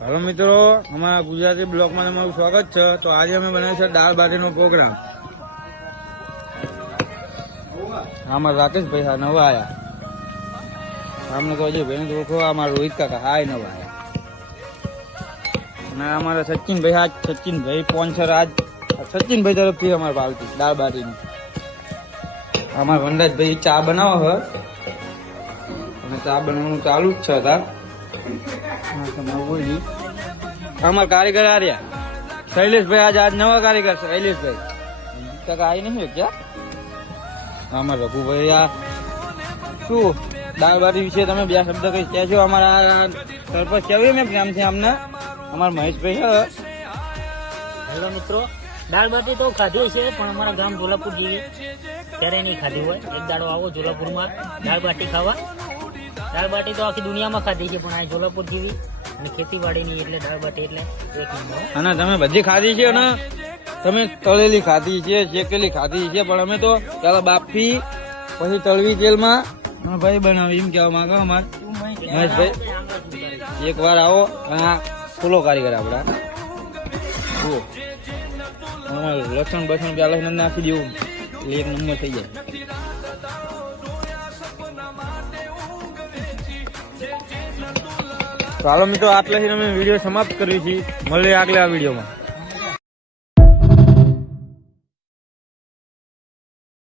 Hello मित्रों, हमारा Gujarati blog में તમારું સ્વાગત છે। તો આજે અમે બનાવ્યો છે દાળ બાટીનો પ્રોગ્રામ। આમાં રાકેશ ભાઈ હા નવા આયા, આમને તો હજી ભાઈ ઓળખો, અમારા રોહિત કાકા હાય નવા આયા, અને અમારા સચિનભાઈ હા સચિનભાઈ સ્પોન્સર આજ સચિનભાઈ તરફથી અમારે પાલતી દાળ બાટીની। અમારા વનરાજભાઈ ચા બનાવો છે અને ચા બનાવવાનું ચાલુ જ છે તાર। हमारे कारीगर आ रहा शैलेश भाई, आज नवा कारीगर शैलेश भाई तक आई नहीं है क्या? हमारे रघु भाई आ शू दाल बाटी विषय तमे બે શબ્દ કઈ કહેજો। અમારા સરપંચ કેવી મેં પ્રેમ છે અમને અમારા મહેશભાઈ છે। હેલો મિત્રો, દાળ બાટી તો ખાધી છે પણ અમારા ગામ જોલાપુર જેવી ક્યારે નહીં ખાધી હોય। એક દાડો આવો જોલાપુરમાં દાળ બાટી ખાવા। દાળ બાટી તો આખી દુનિયામાં ખાધી છે પણ આ જોલાપુર જેવી અને ખેતીવાડીની એટલે દાળ બાટી એટલે એક નંબર। અને તમે બધી ખાધી છે ને, તમે તળેલી ખાધી છે, શેકેલી ખાધી છે, પણ અમે તો પેલા બાફી પછી તળવી તેલમાં ભાઈ બનાવી એમ કેવા માંગો અમાર મહેશભાઈ। એક વાર આવો, આ ફૂલો કારીગર આપડા લસણ બસણ પેલા નાખી દેવું એટલે એક નંબર થઈ જાય। ચાલો મિત્રો, આટલેથી અમે વિડીયો સમાપ્ત કરીએ છીએ। મળીએ આગલા વિડીયોમાં।